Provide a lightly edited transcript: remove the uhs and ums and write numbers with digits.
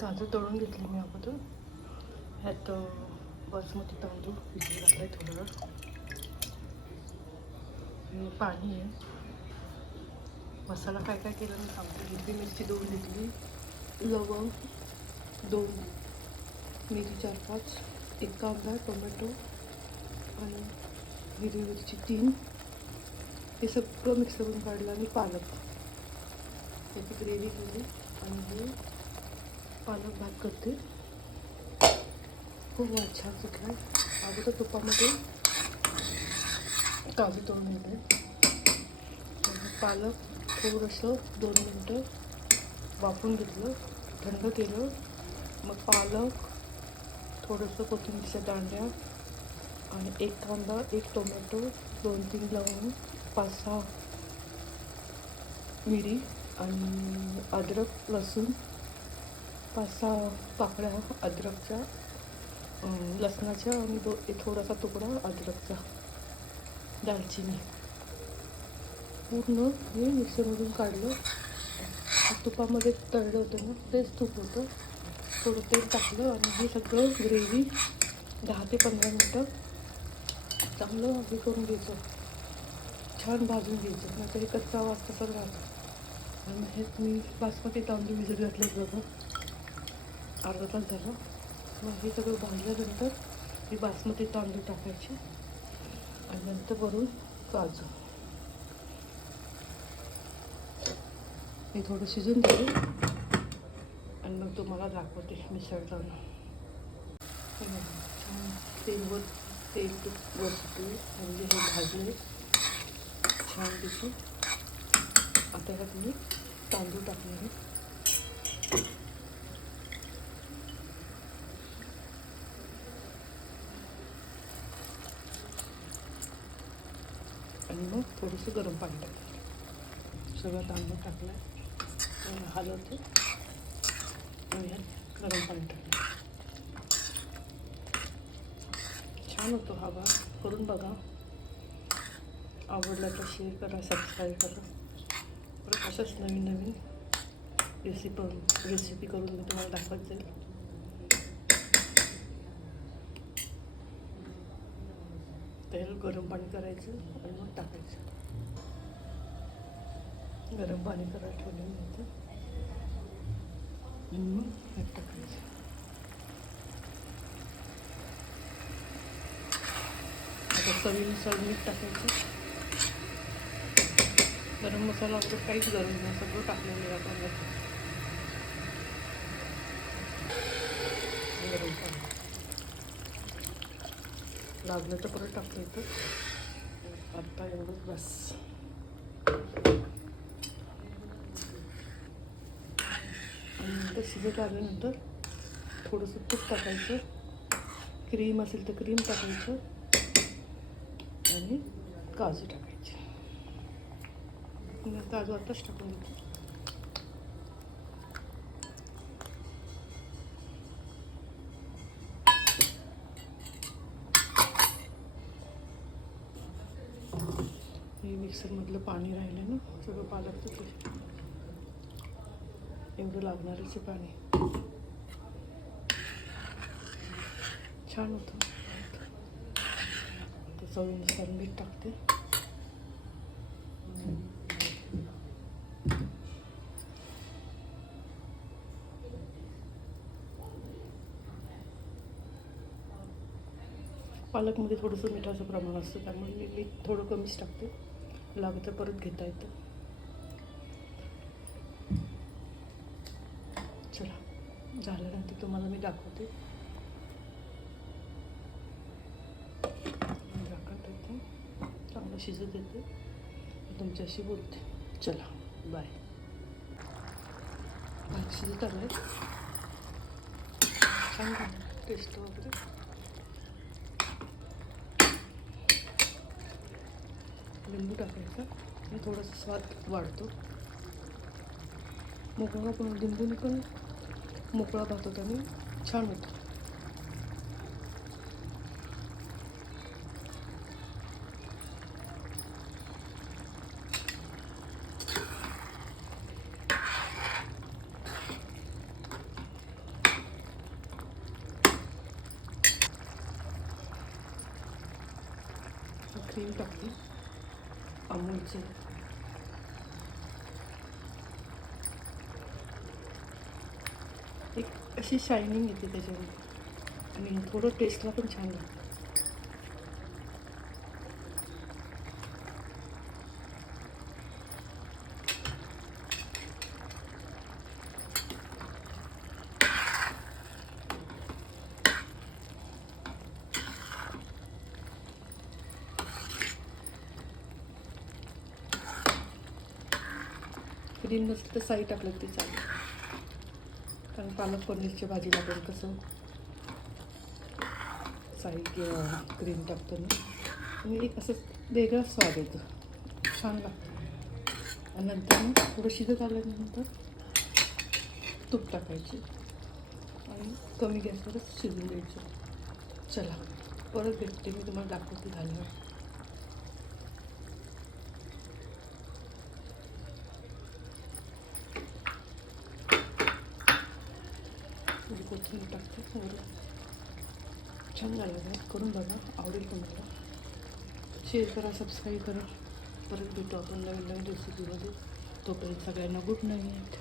काजू तळून घेतले मी अगोदर. ह्यात बासमती तांदूळ भिजवून घातलाय थोडा वेळ. पाणी आहे. मसाला काय काय केलं मी सांगते. हिरवी मिरची 2 घेतली, लवंग 2, मिरी 4-5, 1 कांदा, टोमॅटो आणि हिरवी मिरची 3. हे सगळं मिक्स करून काढलं आणि पालक याची ग्रेव्ही केली. आणि हे पालक भात करते. खूप छान सुटला. अगोदर तुपामध्ये काजू तळून घेतले. पालक थोडंसं 2 मिनटं वाफवून घेतलं, थंड केलं. मग पालक, थोडंसं कोथिंबीरच्या दांड्या आणि 1 कांदा, 1 टोमॅटो, 2-3 लवंग, 5-6 मिरी आणि अद्रक, लसूण 5-6 पाकळ्या अद्रकच्या, लसणाच्या आणि थोडासा तुकडा अद्रकचा, दालचिनी पूर्ण हे मिक्सरमधून काढलं. तुपामध्ये तळलं होतं ना, तेच तूप होतं. थोडं तेल टाकलं आणि हे सगळं ग्रेव्ही 10 ते 15 मिनटं चांगलं हे करून घ्यायचं, छान भाजून घ्यायचं. नाही तर हे कच्चा वास तसाच राहतो. आणि हे मी बासमती तांदूळ भिजत घातले बघा, अर्धा तास झालं. मग हे सगळं भाजल्यानंतर हे बासमती तांदूळ टाकायचे आणि नंतर वरून काजू. हे थोडं शिजून दिले आणि मग तुम्हाला दाखवते मिसळताना. छान तेल तूप वर सुटले म्हणजे हे भाजले छान दिसू. आता ह्यात मी तांदूळ टाकणार आहे. आणि मग थोडंसं गरम पाणी टाकलं. सगळं तांदूळ टाकलं आहे, हलवते आणि ह्यात गरम पाणी टाकलं. छान होतो हा भात, करून बघा. आवडला तर शेअर करा, सबस्क्राईब करा. परत अशाच नवीन नवीन रेसिपी करून मी तुम्हाला दाखवत जाईल. तेल गरम पाणी करायचं आणि मग टाकायचं. गरम पाणी करायला ठेवलं नंतर मग ह्यात टाकायचं. आता चवीनुसार मीठ टाकायचं. गरम मसाला वगैरे काहीच गरज नाही, सगळं टाकलेलं आहे आपण. गरम पाणी लागलं तर परत टाकलं येतं. आता एवढंच बस. आणि नंतर शिजत आल्यानंतर थोडंसं तूप टाकायचं, क्रीम असेल तर क्रीम टाकायचं आणि काजू टाकायचे. काजू आताच टाकून देतो. हे मिक्सरमधलं पाणी राहिलं ना, सगळं पालकचं एवढं लागणारच पाणी. छान होतं. आता चवीनुसार मीठ टाकते. पालकमध्ये थोडंसं मिठाचं प्रमाण असतं, त्यामुळे मी मीठ थोडं कमीच टाकते. लागतं परत घेता येतं. चला, झाल्यानंतर तुम्हाला मी दाखवते. झाकण ठेवते, चांगलं शिजत येते, तुमच्याशी बोलते. चला, बाय. शिजत आलं आहे, छान झालं टेस्ट वगैरे. लिंबू टाकायचा आणि थोडासा स्वाद वाढतो. मोकळा पण लिंबूने पण मोकळा भात होता आणि छान होतं. क्रीम टाकते अमूलचं. एक अशी शायनिंग येते त्याच्यामध्ये आणि थोडं टेस्टला पण छान लागतं. क्रीम नसतं तर साई टाकलं तरी चालेल, कारण पालक पनीरच्या भाजीला पण कसं साई किंवा क्रीम टाकतो ना, आणि एक असं वेगळा स्वाद येतो, छान लागतं. आणि नंतर मग थोडं शिजत आल्यानंतर तूप टाकायचे आणि कमी गॅसवरच शिजून द्यायचं. चला परत भेटते मी तुम्हाला दाखवते झाल्यावर. कोथिंबीर टाकते सगळं. छान झालं आहे, करून बघा, आवडेल तुम्हाला. शेअर करा, सबस्क्राईब करा. परत भेटू आपण नवीन नवीन रेसिपीमध्ये. तोपर्यंत सगळ्यांना गुड नाईट.